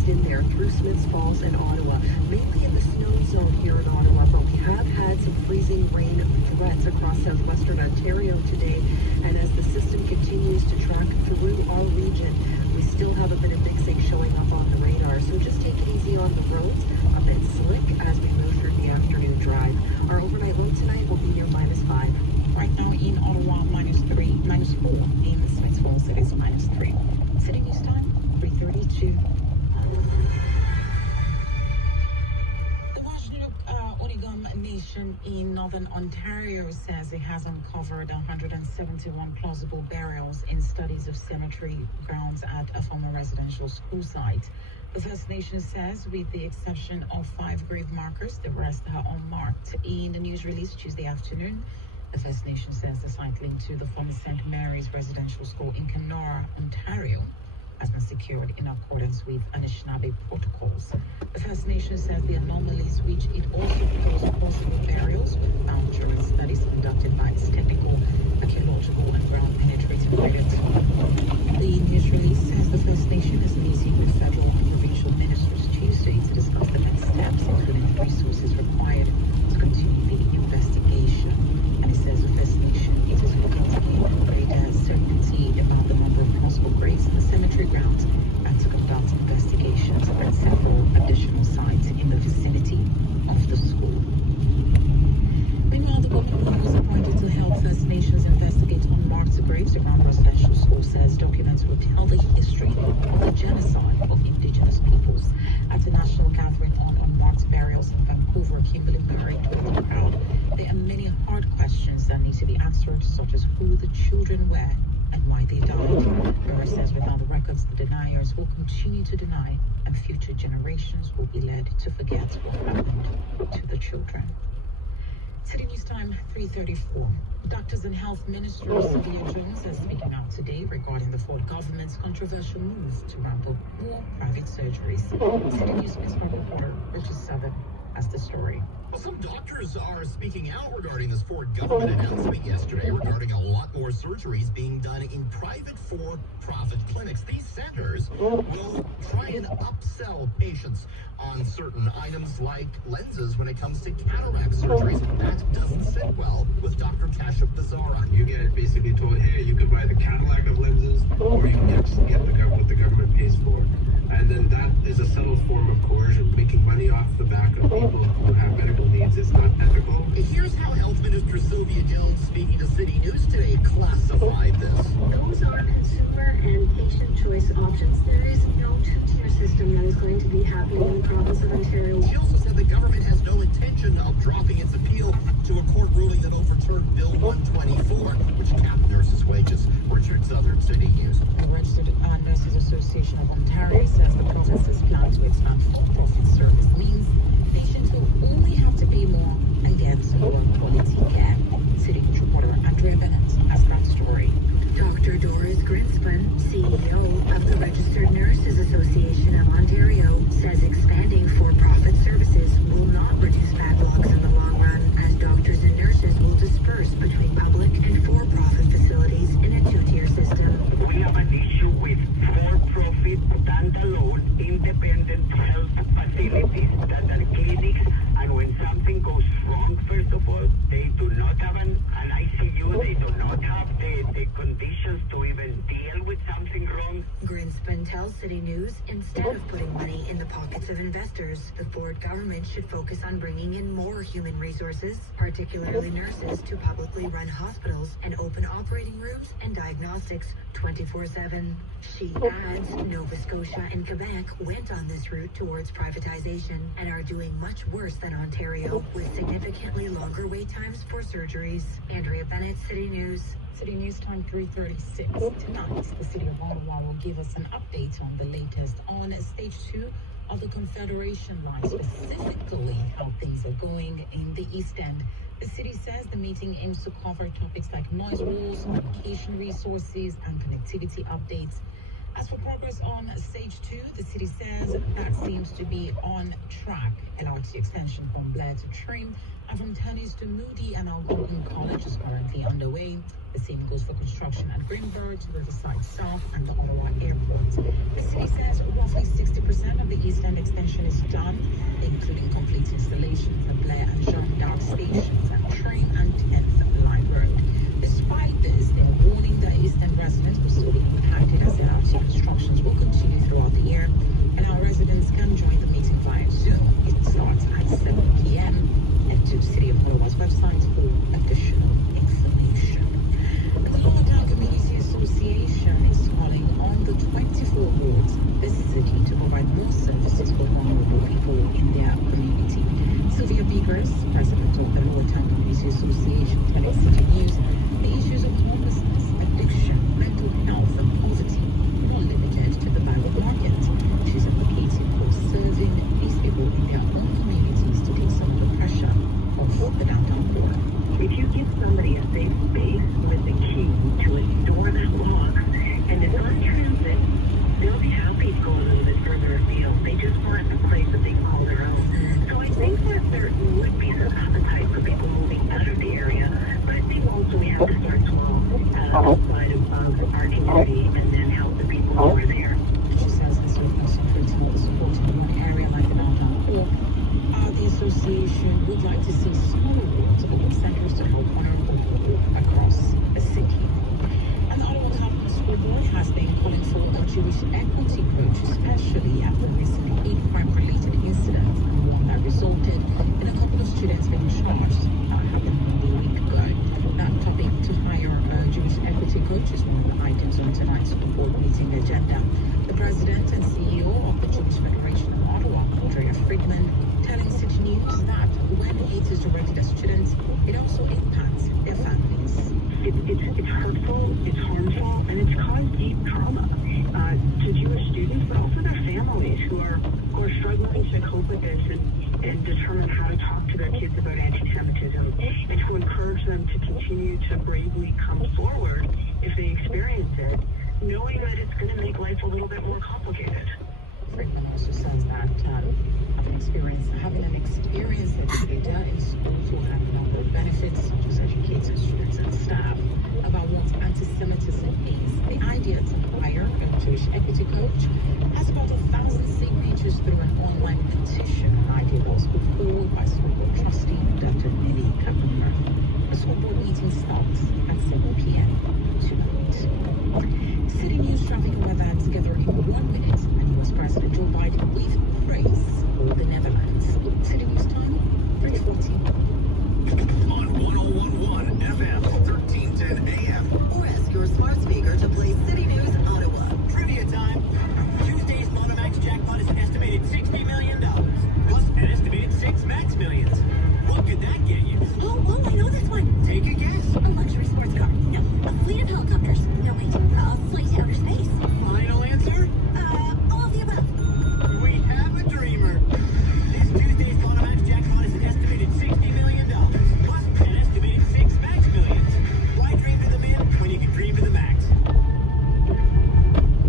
mixed in there through Smiths Falls and Ottawa, mainly in the snow zone here in Ottawa, but we have had some freezing rain threats across southwestern Ontario today, and as the system continues to track through our region, we still have a bit of mixing showing up on the radar, so just take it easy on the roads, a bit slick as we move through the afternoon drive. Our overnight low tonight will be near -5. Right now in Ottawa, -3, -4. In Smiths Falls, it is -3. City News Time, 3:32. The Oregon Nation in Northern Ontario says it has uncovered 171 plausible burials in studies of cemetery grounds at a former residential school site. The First Nation says, with the exception of 5 grave markers, the rest are unmarked. In the news release Tuesday afternoon, the First Nation says the site linked to the former St. Mary's residential school in Kenora, Ontario, has been secured in accordance with Anishinaabe protocols. The First Nation says the anomalies, which it also proposed possible burials, were found during studies conducted by its technical, archaeological, and ground penetrating units. The news release says the First Nation is meeting with federal and provincial ministers Tuesday to discuss the next steps, including the resources required to continue the investigation. And it says the First Nation is looking to gain greater certainty about the number of possible graves in the cemetery grounds and to conduct investigations at several additional sites in the vicinity of the school. Meanwhile, the woman who was appointed to help First Nations investigate unmarked graves around residential school says documents will tell the history of the genocide of Indigenous peoples. At a national gathering on unmarked burials in Vancouver, Kimberly Murray told the crowd there are many hard questions that need to be answered, such as who the children were and why they died. Murray says without the records, the deniers will continue to deny, and future generations will be led to forget what happened to the children. City News Time, 3:34. Doctors and Health Minister Sylvia Jones is speaking out today regarding the Ford government's controversial move to ramp up more private surgeries. City News Pittsburgh reporter Richard Southern has the story. Well, some doctors are speaking out regarding this Ford government announcement yesterday regarding a lot more surgeries being done in private for-profit clinics. These centers will try and upsell patients on certain items like lenses when it comes to cataract surgeries. That doesn't sit well with Dr. Kashyap Bazaran. You get basically told, hey, you could buy the Cadillac of lenses, or you can just get what the government pays for. And then that is a subtle form of coercion, making money off the back of people who have medical needs. It's not ethical. Here's how Health Minister Sylvia Jones, speaking to City News today, classified this. Those are consumer and patient choice options. There is no two-tier system that is going to be happening in the province of Ontario. She also said the government has no intention of dropping its appeal to a court ruling that overturned Bill 124, which capped nurses' wages. Richard Southern, City News. The Registered Nurses Association of Ontario says the province's plan to expand for-profit service means patients will only have to pay more and get lower quality care. City News reporter Andrea Bennett has that story. Dr. Doris Grinspan, CEO of the Registered Nurses Association of Ontario, says expanding for-profit services will not reduce backlogs in the long run, as doctors and nurses will disperse between public and for-profit facilities in a two-tier system. We have an issue with for-profit, standalone, independent health facilities that are clinics, and when something goes wrong, first of all, they do not have an ICU, they do not have the conditions to even deal with something wrong. Grinspan tells City News instead of putting money in the pockets of investors, the Ford government should focus on bringing in more human resources, particularly nurses, to publicly run hospitals and open operating rooms and diagnostics 24/7. She adds Nova Scotia and Quebec went on this route towards privatization and are doing much worse than Ontario, with significantly longer wait times for surgeries. Andrea Bennett, City News. City News Time, 3:36. Tonight, the City of Ottawa will give us an update on the latest on Stage 2 of the Confederation Line, specifically how things are going in the East End. The city says the meeting aims to cover topics like noise rules, communication resources, and connectivity updates. As for progress on Stage 2, the city says that seems to be on track. LRT extension from Blair to Trim and from Tennis to Moody and Algonquin College is currently underway. The same goes for construction at Greenberg, Riverside South, and the Ottawa Airport. The city says roughly 60% of the East End extension is done, including complete installation for Blair and Jean d'Arc stations at Trim and 10th Line Road. Despite this, they're warning that East End residents will still be impacted as LRT constructions will continue throughout the year, and our residents can join the meeting via Zoom. It starts at 7 p.m. and to City of Ottawa's website for additional information. The Lower Town Community Association is calling on the 24 wards this city to provide more services for vulnerable people in their community. Sylvia Biggers, president of the Lower Town Community Association, telling City News the issues of homelessness, addiction, mental health, and poverty are not limited to the byward market. She's advocating for serving these people in their own communities to take some of the pressure off the downtown core. If you give somebody a safe space with the key to a door that locks and it's on transit, they'll be happy to go a little bit further afield. They just want a place that they call their own. So I think that there would be some appetite for people moving out of the area, but I think also we have to start small outside of our community and then help the people who are there. She says this will also create more support in one area like the downtown core. The association would like to see smaller wards or centers to help vulnerable people across the city. And the Ottawa Capital School Board has been calling for a Jewish equity coach, especially after the recent hate crime-related incident and one that resulted in a couple of students being charged. That happened a week ago. That topic to hire a Jewish equity coach is one of the items on tonight's board meeting agenda. The president and CEO of the Jewish Federation of Ottawa, Andrea Friedman, telling City News that when hate is directed at students, it also impacts their families. It's hurtful, it's harmful, and it's caused deep trauma to Jewish students, but also their families who are struggling to cope with this and determine how to talk to their kids about anti-Semitism and to encourage them to continue to bravely come forward if they experience it, knowing that it's going to make life a little bit more complicated. Friedman also says that having an experienced educator in schools will have a number of benefits, such as educating students and staff about what anti-Semitism is. The idea to hire a Jewish equity coach has about 1,000 signatures through an online petition. An idea was put forward by school board trustee Dr. Nelly Kapner. The school board meeting starts at 7 p.m. tonight. City News traffic and weather together in 1 minute, and US President Joe Biden with praise for the Netherlands. City News time, 3:40. On 101.1 FM, 1310 AM. Or ask your smart speaker to play City News Ottawa. Trivia time. Tuesday's Monomax jackpot is an estimated $60 million, plus an estimated 6 Max Millions. What could that get you? Oh, I know this one. Take a guess. A luxury sports car. No. A fleet of helicopters. No, wait. A flight to outer space. Final answer? All of the above. We have a dreamer. This Tuesday's Monomax jackpot is an estimated $60 million, plus an estimated 6 Max Millions. Why dream to the min when you can dream to the max?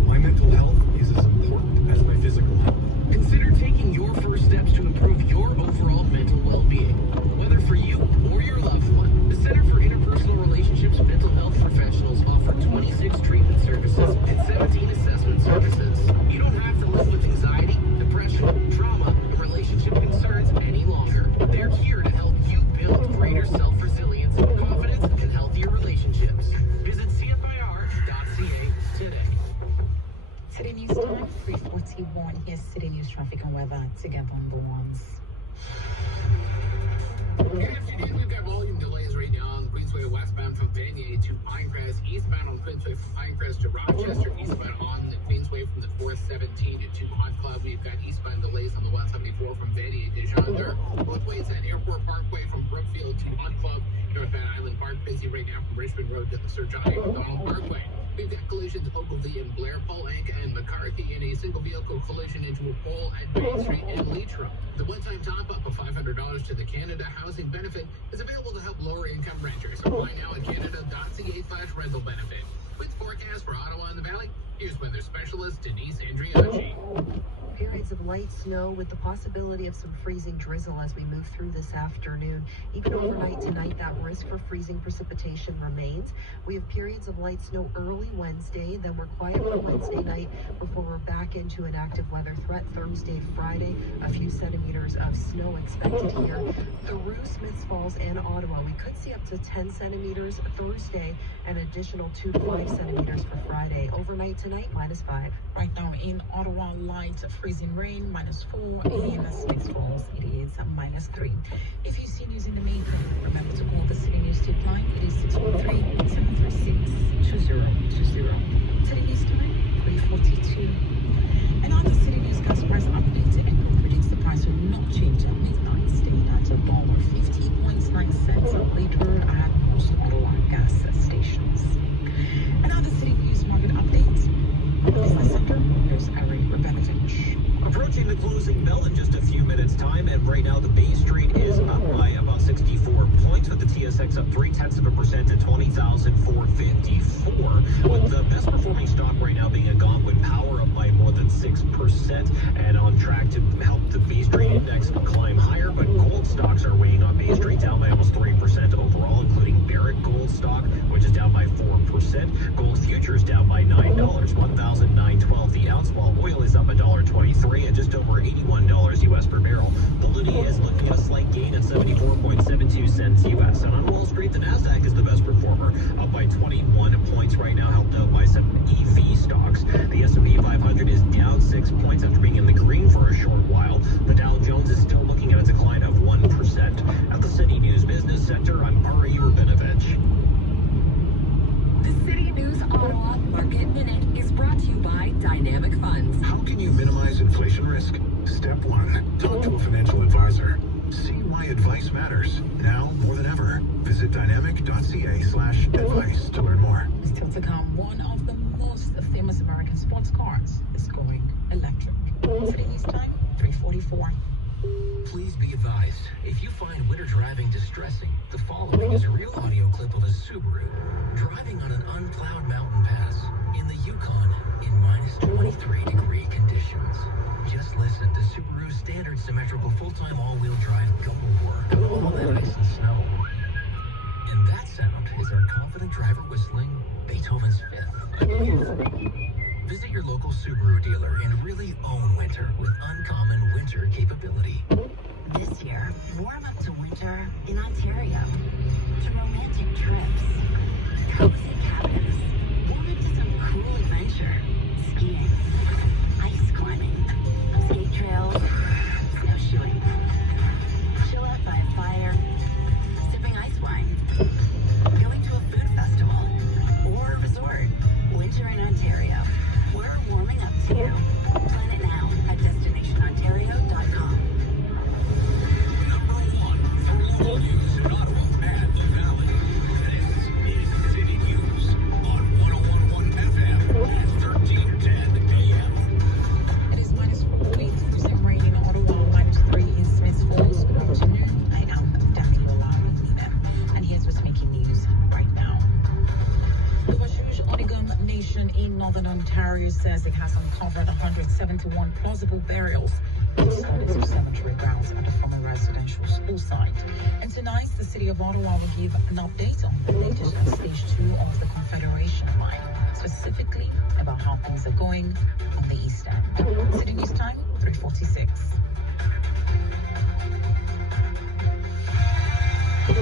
My mental health is as important as my physical health. Consider taking your first steps to improve your overall mental well-being. Whether for you or your loved one, the Center for Interpersonal Relationships Mental Health Professionals offer 26 treatment services and 17 assessment services. You don't have to live with anxiety, depression, trauma, and relationship concerns any longer. They're here to help you build greater self-resilience, confidence, and healthier relationships. Visit cfir.ca today. City News time, 3:41. Here's City News traffic and weather together on the ones. We've got volume delays right now on the Queensway westbound from Vanier to Pinecrest, eastbound on Queensway from Pinecrest to Rochester, eastbound on the Queensway from the 417 to Hot Club. We've got eastbound delays on the 174 from Vanier to Gendre. Both ways at Airport Parkway from Brookfield to Hot Club. Northbound Island Park busy right now from Richmond Road to the Sir John A. Macdonald Parkway. We've got collisions locally in Blair, Paul Anka, and McCarthy in a single vehicle collision into a pole at Main Street in Leitrim. The one-time top-up of $500 to the Canada Housing Benefit is available to help lower-income renters. Apply now at canada.ca/rental benefit. quick forecast for Ottawa and the Valley. Here's weather specialist Denise Andriacci. Periods of light snow with the possibility of some freezing drizzle as we move through this afternoon. Even overnight tonight, that risk for freezing precipitation remains. We have periods of light snow early Wednesday, then we're quiet for Wednesday night before we're back into an active weather threat Thursday, Friday. A few centimeters of snow expected here. Through Smiths Falls and Ottawa, we could see up to 10 centimeters Thursday, an additional 2 to 5 centimeters for Friday. Overnight tonight, -5. Right now in Ottawa, light freezing rain, -4. In Smiths Falls, it is -3. If you see news in the meantime, remember to call the City News tip line. It is 613-736-2020. City News time, 3:42. And on the City News gas price update, and predicts the price will not change at midnight, staying at $1.50.9 a liter at most Ottawa gas stations. And on the City News market updates, Business Center, here's Ari Rabenovich. Approaching the closing bell in just a few minutes' time, and right now the Bay Street is up by about 64 points, with the TSX up 0.3% to 20,454. With the best performing stock right now being Algonquin Power, up by more than 6%, and on track to help the Bay Street index climb higher. But gold stocks are weighing on Bay Street, down by almost 3% overall, including Barrick Gold stock, which is down by 4%. Gold futures down by $9, $1,912 the ounce, while oil is up $1.23 and just over $81 US per barrel. The Loonie is looking at a slight gain at 74.72 cents US. And on Wall Street, the Nasdaq is the best performer, up by 21 points right now, helped out by some EV stocks. The S&P 500 is down 6 points after being in the green for a short while. The Dow Jones is still looking at a decline of 1%. At the City News Business Center, I'm Ari Rabinovich. The City News Ottawa Market Minute is brought to you by Dynamic Funds. How can you minimize inflation risk? Step 1. Talk to a financial advisor. See why advice matters. Now more than ever. Visit dynamic.ca/advice to learn more. Still to come, one of the most famous American sports cars is going electric. City News time, 3:44. Please be advised, if you find winter driving distressing, the following is a real audio clip of a Subaru driving on an unplowed mountain pass in the Yukon in -23-degree conditions. Just listen to Subaru's standard symmetrical full-time all-wheel drive gumbo roar with all that ice and snow. And that sound is our confident driver whistling Beethoven's Fifth, I believe. Visit your local Subaru dealer and really own winter with uncommon winter capability. This year, warm up to winter in Ontario. To romantic trips, cozy cabins, warm up to some cool adventure, skiing, ice climbing, skate trails, snowshoeing, chill out by a fire, sipping ice wine, going to a food festival, or a resort. Winter in Ontario. We're warming up to you. Plan it now at destinationontario.com. Number 1 for local news in Ottawa and the Valley. This is City News on 101.1 FM at 1310 AM. It is -4 with freezing rain in Ottawa, -3 in Smiths Falls. Good afternoon. I am Daniela Nina, and here's what's making news right now. The Ottawa Nation in Northern Ontario says it has uncovered 171 plausible burials in studies of cemetery grounds at a former residential school site. And tonight, the City of Ottawa will give an update on the latest on Stage 2 of the Confederation Line, specifically about how things are going on the East End. City News time, 3:46. The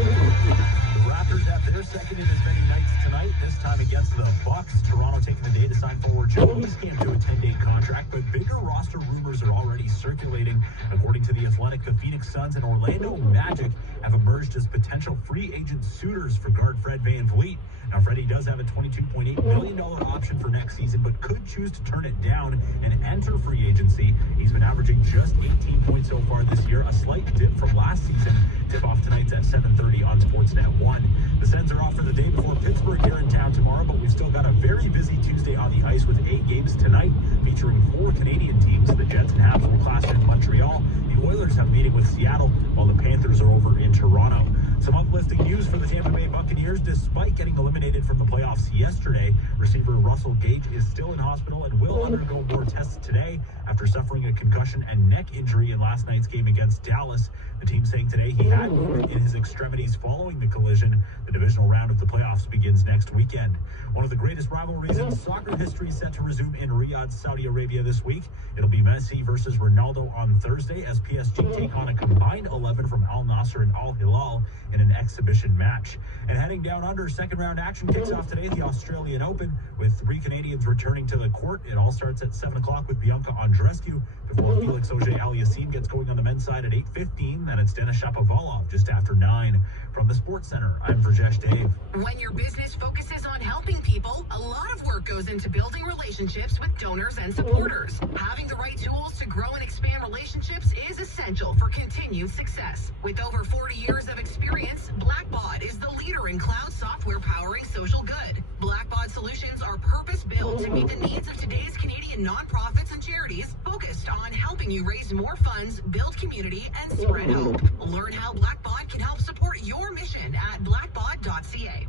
Raptors have their second in as many nights tonight, this time against the Bucks. Toronto taking the day to sign forward Jones came to a 10-day contract, but bigger roster rumors are already circulating. According to The Athletic, the Phoenix Suns and Orlando Magic have emerged as potential free agent suitors for guard Fred VanVleet. Now, Freddie does have a $22.8 million option for next season, but could choose to turn it down and enter free agency. He's been averaging just 18 points so far this year, a slight dip from last season. Tip-off tonight's at 7:30 on Sportsnet 1. The Sens are off for the day before Pittsburgh here in town tomorrow, but we've still got a very busy Tuesday on the ice with 8 games tonight, featuring 4 Canadian teams. The Jets and Habs will clash in Montreal. The Oilers have a meeting with Seattle, while the Panthers are over in Toronto. Some uplifting news for the Tampa Bay Buccaneers. Despite getting eliminated from the playoffs yesterday, receiver Russell Gage is still in hospital and will undergo more tests today after suffering a concussion and neck injury in last night's game against Dallas. The team saying today he had movement in his extremities following the collision. The divisional round of the playoffs begins next weekend. One of the greatest rivalries in soccer history set to resume in Riyadh, Saudi Arabia this week. It'll be Messi versus Ronaldo on Thursday as PSG take on a combined 11 from Al Nassr and Al Hilal in an exhibition match. And heading down under, second round action kicks off today, the Australian Open, with 3 Canadians returning to the court. It all starts at 7 o'clock with Bianca Andreescu before Felix Auger-Aliassime gets going on the men's side at 8:15. Then it's Denis Shapovalov just after 9. From the Sports Center, I'm Vrajesh Dave. When your business focuses on helping people, a lot of work goes into building relationships with donors and supporters. Having the right tools to grow and expand relationships is essential for continued success. With over 40 years of experience, Blackbaud is the leader in cloud software powering social good. Blackbaud solutions are purpose-built to meet the needs of today's Canadian nonprofits and charities, focused on helping you raise more funds, build community, and spread hope. Learn how Blackbaud can help support your mission at blackbaud.ca.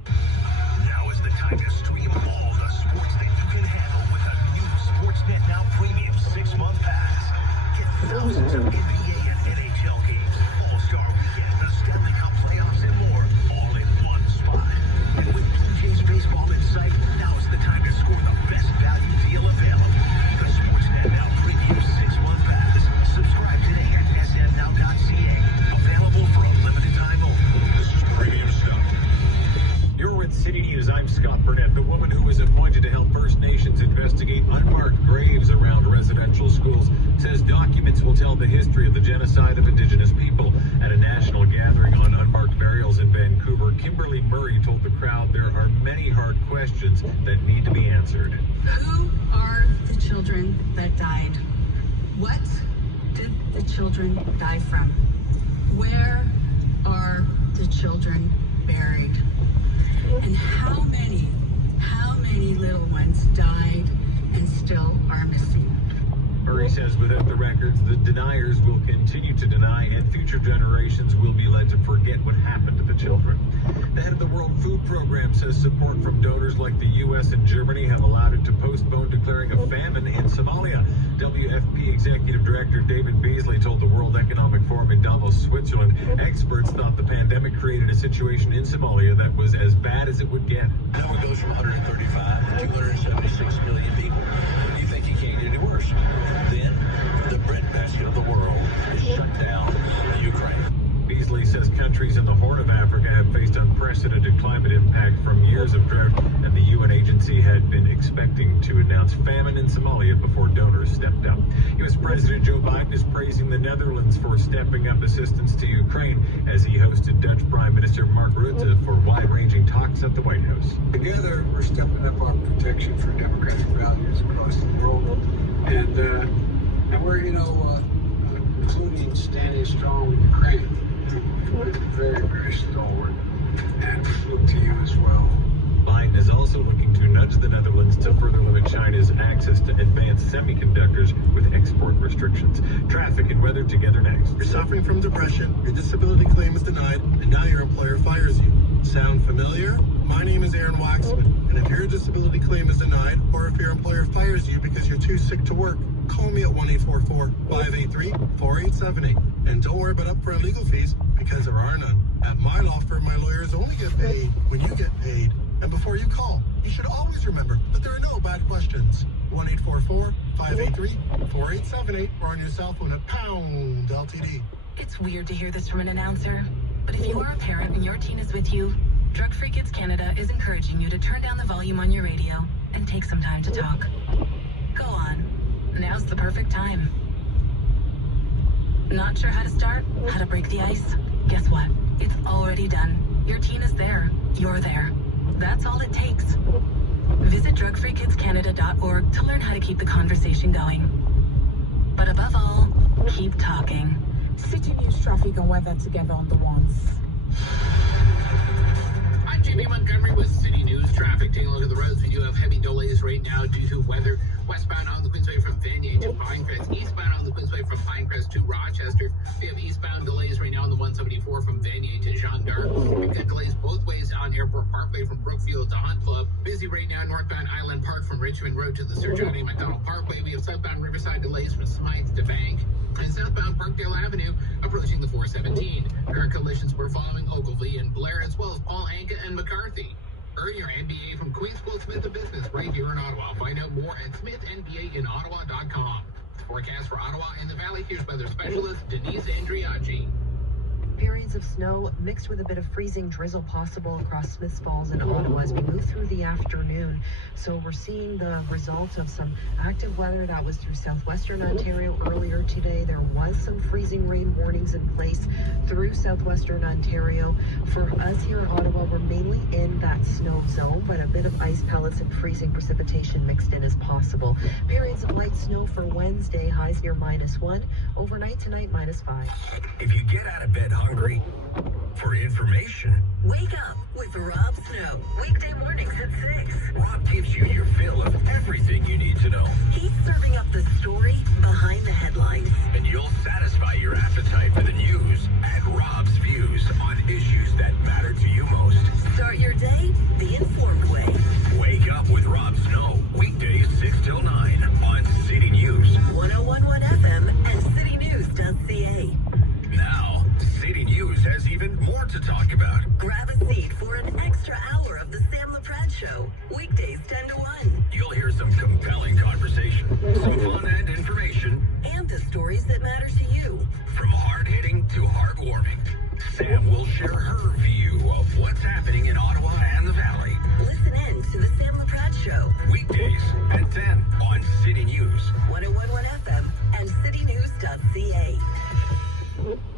Now is the time to stream all the sports that you can handle with a new Sportsnet Now Premium 6-month pass. Get thousands of NBA and NHL games, All-Star Weekend, the Stanley Cup playoffs, and more, all in one spot. And with Blue Jays baseball in sight, now is the time to score the best value deal available. The Sportsnet Now Premium 6-month pass. Subscribe today at snnow.ca. Available for a limited time only. This is premium stuff. You're with City News. I'm Scott Burnett. The woman who was appointed to help First Nations investigate unmarked graves around residential schools says documents will tell the history of the genocide of Indigenous people. At a national gathering on unmarked burials in Vancouver, Kimberly Murray told the crowd there are many hard questions that need to be answered. Who are the children that died? What did the children die from? Where are the children buried? And how many little ones died and still are missing? Murray says without the records, the deniers will continue to deny, and future generations will be led to forget what happened to the children. The head of the World Food Program says support from donors like the U.S. and Germany have allowed it to postpone declaring a famine in Somalia. WFP Executive Director David Beasley told the World Economic Forum in Davos, Switzerland, experts thought the pandemic created a situation in Somalia that was as bad as it would get. Now it goes from 135 to 276 million people. You think it can't get any worse? Then, the breadbasket of the world is shut down Ukraine. Beasley says countries in the Horn of Africa have faced unprecedented climate impact from years of drought, and the UN agency had been expecting to announce famine in Somalia before donors stepped up. U.S. President Joe Biden is praising the Netherlands for stepping up assistance to Ukraine as he hosted Dutch Prime Minister Mark Rutte for wide-ranging talks at the White House. Together, we're stepping up our protection for democratic values across the world, and we're, including standing strong with Ukraine. We're very, very stalwart, and we look to you as well. Biden is also looking to nudge the Netherlands to further limit China's access to advanced semiconductors with export restrictions. Traffic and weather together next. You're suffering from depression, your disability claim is denied, and now your employer fires you. Sound familiar? My name is Aaron Waxman, and if your disability claim is denied, or if your employer fires you because you're too sick to work, call me at 1-844-583-4878. And don't worry about upfront legal fees, because there are none. At my law firm, my lawyers only get paid when you get paid. And before you call, you should always remember that there are no bad questions. 1-844-583-4878 or on your cell phone at pound LTD. It's weird to hear this from an announcer, but if you are a parent and your teen is with you, Drug Free Kids Canada is encouraging you to turn down the volume on your radio and take some time to talk. Go on. Now's the perfect time. Not sure how to start? How to break the ice? Guess what? It's already done. Your teen is there. You're there. That's all it takes. Visit drugfreekidscanada.org to learn how to keep the conversation going. But above all, keep talking. City News traffic and weather together on the ones. I'm JB Montgomery with City News traffic. Taking a look at the roads, we do have heavy delays right now due to weather. Westbound on the Queensway from Vanier to Pinecrest. Eastbound on the Queensway from Pinecrest to Rochester. We have eastbound delays right now on the 174 from Vanier to Jean d'Arc. We've got delays both ways on Airport Parkway from Brookfield to Hunt Club. Busy right now northbound Island Park from Richmond Road to the Sir John A. Macdonald Parkway. We have southbound Riverside delays from Smythe to Bank. And southbound Parkdale Avenue approaching the 417. Car collisions were following Ogilvie and Blair, as well as Paul Anka and McCarthy. Earn your MBA from Queen's School Smith of Business right here in Ottawa. Find out more at smithnbainottawa.com. Forecast for Ottawa and the Valley. Here's weather specialist Denise Andriaggi. Periods of snow mixed with a bit of freezing drizzle possible across Smiths Falls and Ottawa as we move through the afternoon. So we're seeing the result of some active weather that was through southwestern Ontario earlier today. There was some freezing rain warnings in place through southwestern Ontario. For us here in Ottawa, we're mainly in that snow zone, but a bit of ice pellets and freezing precipitation mixed in as possible. Periods of light snow for Wednesday, highs near -1. Overnight tonight, -5. If you get out of bed hungry for information, Wake up with Rob Snow. Weekday mornings at 6. Rob gives you your fill of everything you need to know. He's serving up the story behind the headlines. And you'll satisfy your appetite for the news and Rob's views on issues that matter to you most. Start your day the informed way. Wake up with Rob Snow. Weekdays 6 till 9 on City News. 101.1 FM and citynews.ca. Now, City News has even more to talk about. Grab a seat for an extra hour of the Sam LaPrade Show. Weekdays 10 to 1. You'll hear some compelling conversation, some fun and information, And the stories that matter to you. from hard-hitting to heartwarming. Sam will share her view of what's happening in Ottawa and the Valley. Listen in to the Sam LaPrade Show. Weekdays at 10 on City News. 101.1 FM and citynews.ca.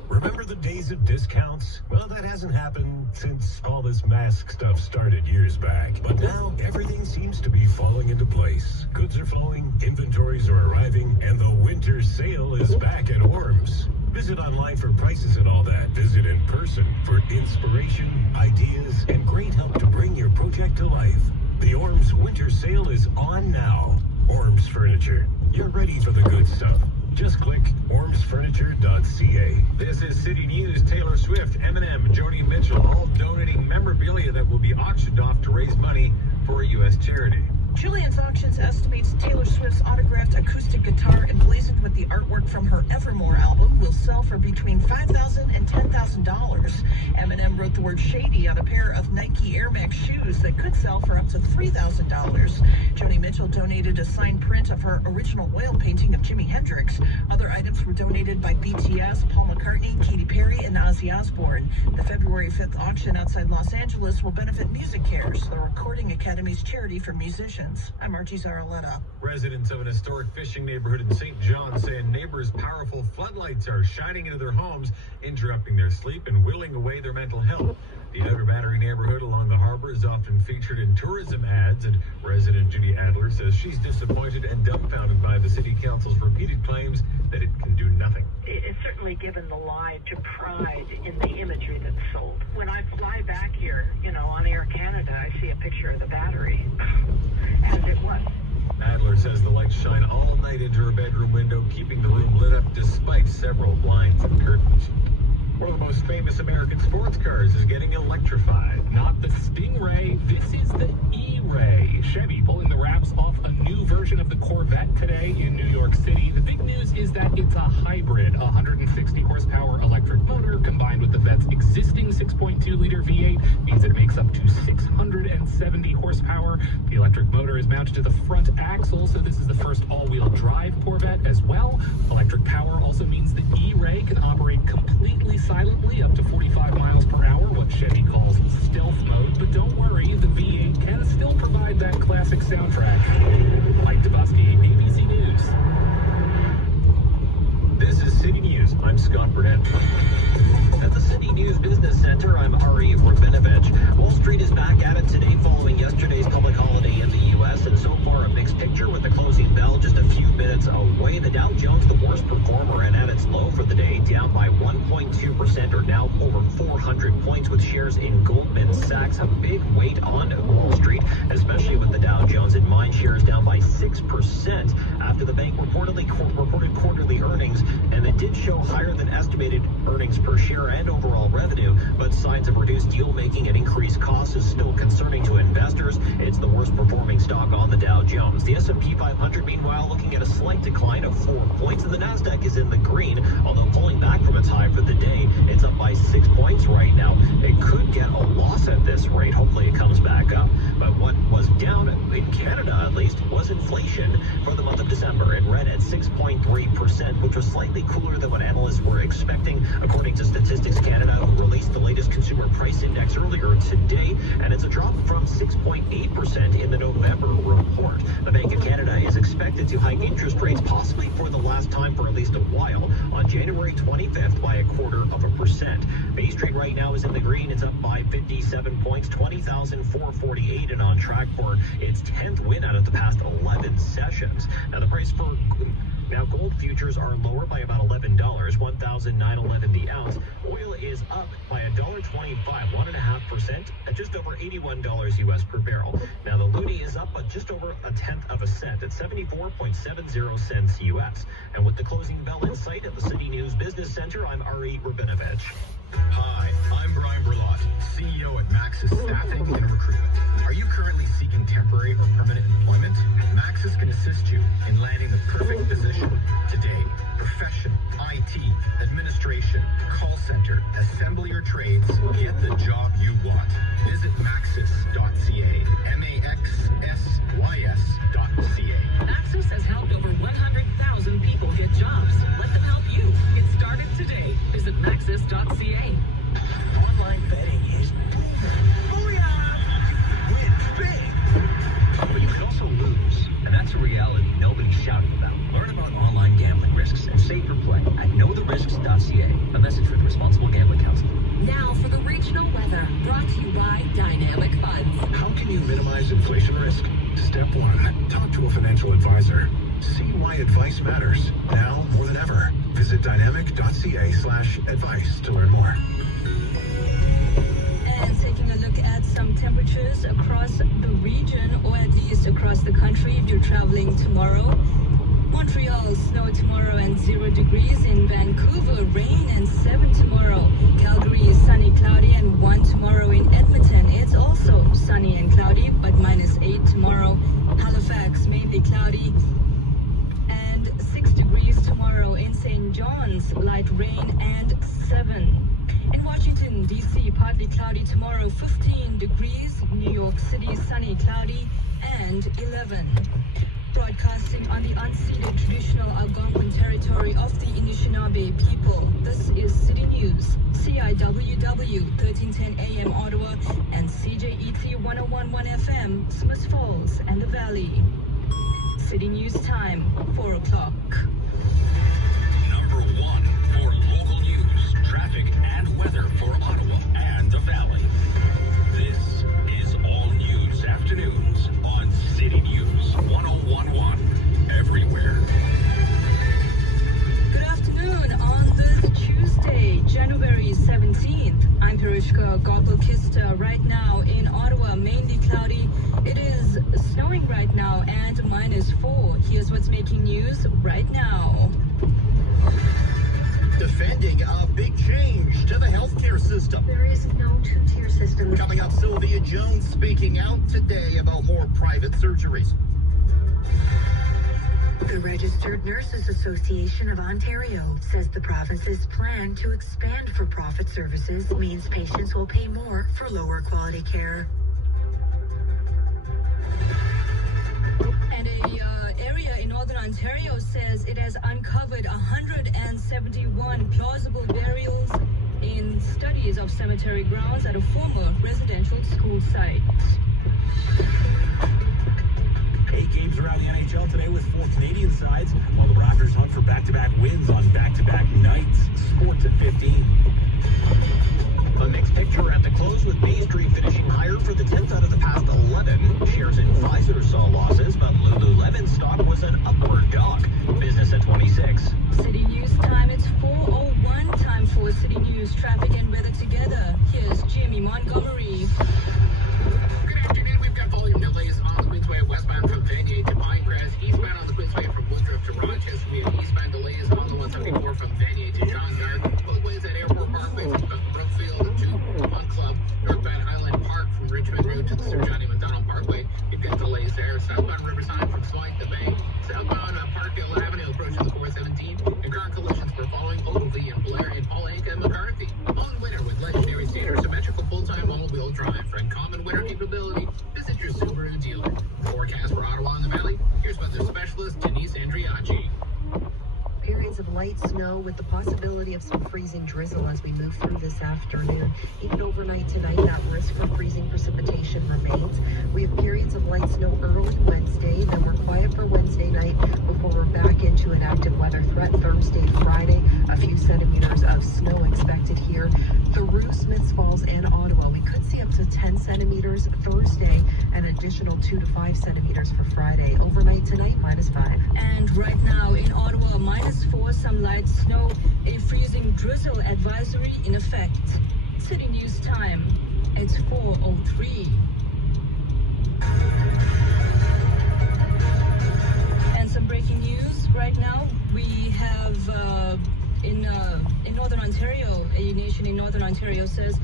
Remember the days of discounts? Well, that hasn't happened since all this mask stuff started years back. But now everything seems to be falling into place. Goods are flowing, inventories are arriving, and the winter sale is back at Orms. Visit online for prices and all that. Visit in person for inspiration, ideas, and great help to bring your project to life. The Orms winter sale is on now. Orms Furniture. You're ready for the good stuff. Just click ormsfurniture.ca. This is City News. Taylor Swift, Eminem, Joni Mitchell, all donating memorabilia that will be auctioned off to raise money for a U.S. charity. Julian's Auctions estimates Taylor Swift's autographed acoustic guitar emblazoned with the artwork from her Evermore album will sell for between $5,000 and $10,000. Eminem wrote the word shady on a pair of Nike Air Max shoes that could sell for up to $3,000. Joni Mitchell donated a signed print of her original oil painting of Jimi Hendrix. Other items were donated by BTS, Paul McCartney, Katy Perry, and Ozzy Osbourne. The February 5th auction outside Los Angeles will benefit Music Cares, the Recording Academy's charity for musicians. I'm Archie Zaraletta. Residents of an historic fishing neighborhood in St. John say neighbors' powerful floodlights are shining into their homes, interrupting their sleep and whittling away their mental health. The Outer Battery neighborhood along the harbor is often featured in tourism ads, and resident Judy Adler says she's disappointed and dumbfounded by the city council's repeated claims that it can do nothing. It's certainly given the lie to pride in the imagery that's sold. When I fly back here, on Air Canada, I see a picture of the battery as it was. Adler says the lights shine all night into her bedroom window, keeping the room lit up despite several blinds and curtains. One of the most famous American sports cars is getting electrified. Not the Stingray, this is the E-Ray. Chevy pulling the wraps off a new version of the Corvette today in New York City. The big news is that it's a hybrid, 160 horsepower electric motor combined with the Vette's existing 6.2-liter V8 means it makes up to 670 horsepower. The electric motor is mounted to the front axle, so this is the first all-wheel drive Corvette as well. Electric power also means the E-Ray can operate completely silently up to 45 miles per hour, what Chevy calls stealth mode. But don't worry, the V8 can still provide that classic soundtrack. Mike Dubosky, ABC News. This is City News. I'm Scott Burnett. At the City News Business Center, I'm Ari Rabinovich. Wall Street is back at it today following yesterday's public holiday in the U.S. and so far a mixed picture with the closing bell just a few minutes away. The Dow Jones, the worst performer and at its low for the day, down by 1 6.2%, or now over 400 points, with shares in Goldman Sachs a big weight on Wall Street, especially with the Dow Jones and mine shares down by 6% after the bank reported quarterly earnings, and it did show higher than estimated earnings per share and overall revenue, but signs of reduced deal making and increased costs is still concerning to investors. It's the worst performing stock on the Dow Jones. The S&P 500, meanwhile, looking at a slight decline of 4 points, and the Nasdaq is in the green, although pulling back from its high for the day. It's up by 6 points right now. It could get a loss at this rate. Hopefully it comes back up. But what was down, in Canada at least, was inflation for the month of December. It read at 6.3%, which was slightly cooler than what analysts were expecting, according to Statistics Canada, who released the latest consumer price index earlier today, and it's a drop from 6.8% in the November report. The Bank of Canada is expected to hike interest rates, possibly for the last time for at least a while, on January 25th by 0.25%. Bay Street right now is in the green. It's up by 57 points, 20,448, and on track for its 10th win out of the past 11 sessions. Now the price for gold futures are lower by about $11, $1,911 the ounce. Oil is up by $1.25, 1.5%, at just over $81 US per barrel. Now the loonie is up by just over a tenth of a cent at 74.70 cents US. And with the closing bell in sight at the City News Business Center, I'm Ari Rabinovich. Hi, I'm Brian Berlot, CEO at Maxis Staffing and Recruitment. Are you currently seeking temporary or permanent employment? Maxis can assist you in landing the perfect position today. Profession, IT, administration, call center, assembly or trades, get the job you want. Visit maxis.ca, maxsys.ca. Maxis has helped over 100,000 people get jobs. Let them help you. Get started today. Visit maxis.ca. Online betting is booyah! You win big! But you can also lose, and that's a reality nobody's shouting about. Learn about online gambling risks and safer play at knowtherisks.ca. A message from the Responsible Gambling Council. Now for the regional weather, brought to you by Dynamic Funds. How can you minimize inflation risk? Step 1, talk to a financial advisor. See why advice matters, now more than ever. Visit dynamic.ca/advice to learn more. And taking a look at some temperatures across the region, or at least across the country if you're traveling tomorrow. Montreal, snow tomorrow and 0 degrees. In Vancouver, rain and 7 tomorrow. Calgary, sunny, cloudy and 1 tomorrow. In Edmonton, it's also sunny and cloudy, but -8 tomorrow. Halifax, mainly cloudy and 6 degrees tomorrow. In St. John's, light rain and 7. In Washington, D.C., partly cloudy tomorrow, 15 degrees. New York City, sunny, cloudy and 11. Broadcasting on the unceded traditional Algonquin territory of the Anishinaabe people, this is City News, CIWW 1310 AM Ottawa and CJET 1011 FM, Smith Falls and the Valley. City News time, 4 o'clock. Number 1 for local news, traffic, and weather for Ottawa and the Valley. This is All News Afternoons on City News 1011. Everywhere. Good afternoon on this Tuesday, January 17th. I'm Pirishka Gogolkista. Right now in Ottawa, mainly cloudy. It is snowing right now and -4. Here's what's making news right now. Defending a big change to the healthcare system. There is no two-tier system. Coming up, Sylvia Jones speaking out today about more private surgeries. The Registered Nurses Association of Ontario says the province's plan to expand for-profit services means patients will pay more for lower quality care. And a area in Northern Ontario says it has uncovered 171 plausible burials in studies of cemetery grounds at a former residential school site. 8 games around the NHL today with 4 Canadian sides, while the Raptors hunt for back-to-back wins on back-to-back nights. Sports at 15. A mixed picture at the close, with Bay Street finishing higher for the 10th out of the past 11. Shares in Pfizer saw losses, but Lululemon stock was an upward dog. Business at 26. City News time, it's 4:01, time for City winter capability, visit your Subaru dealer. Forecast for Ottawa and the Valley, here's weather specialist Denise Andriachi. Periods of light snow with the possibility of some freezing drizzle as we move through this afternoon. Even overnight tonight, that risk for freezing precipitation remains. We have periods of light snow early Wednesday, then we're quiet for Wednesday night before we're back into an active weather threat Thursday, Friday. A few centimeters of snow expected here through Smiths Falls and Ottawa. We could see up to 10 centimeters Thursday, an additional 2 to 5 centimeters for Friday. Overnight tonight, -5. And right now in Ottawa, -4, some light snow, a freezing drizzle advisory in effect. City News time, it's 4:03. And some breaking news right now. We have in Northern Ontario, a nation in Northern Ontario says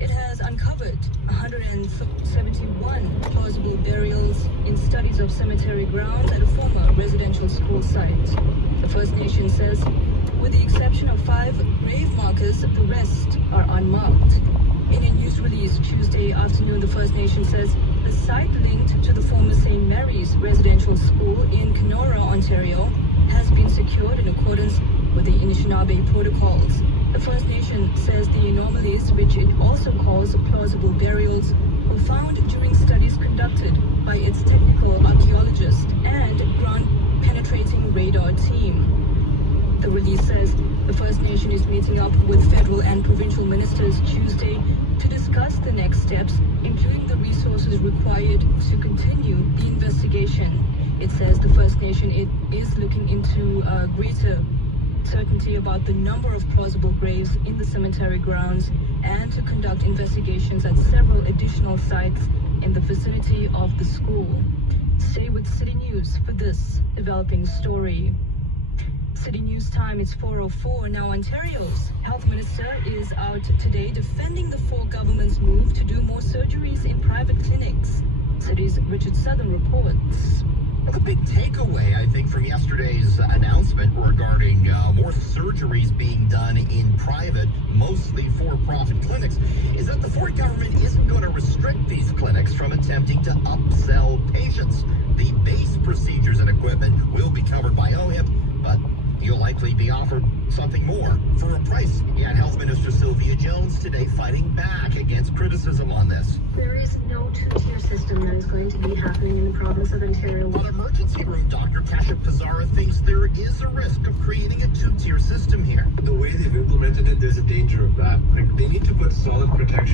it has uncovered 171 plausible burials in studies of cemetery grounds at a former residential school site. The First Nation says, with the exception of 5 grave markers, the rest are unmarked. In a news release Tuesday afternoon, the First Nation says the site linked to the former St. Mary's residential school in Kenora, Ontario, has been secured in accordance with the Anishinaabe protocols. The First Nation says the anomalies, which it also calls plausible burials, were found during studies conducted by its technical archaeologist and ground-penetrating radar team. The release says the First Nation is meeting up with federal and provincial ministers Tuesday to discuss the next steps, including the resources required to continue the investigation. It says the First Nation is looking into greater certainty about the number of plausible graves in the cemetery grounds and to conduct investigations at several additional sites in the vicinity of the school. Stay with City News for this developing story. City News time, it's 4:04. Now, Ontario's health minister is out today defending the Ford government's move to do more surgeries in private clinics. City's Richard Southern reports. Well, the big takeaway, I think, from yesterday's announcement regarding more surgeries being done in private, mostly for-profit clinics, is that the Ford government isn't going to restrict these clinics from attempting to upsell patients. The base procedures and equipment will be covered by OHIP, but you'll likely be offered something more for a price. Yeah, Health Minister Sylvia Jones today fighting back against criticism on this. There is no two-tier system that is going to be happening in the province of Ontario. On emergency room, Dr. Kasha Pizarra thinks there is a risk of creating a two-tier system here. The way they've implemented it, there's a danger of that. Like, they need to put solid protection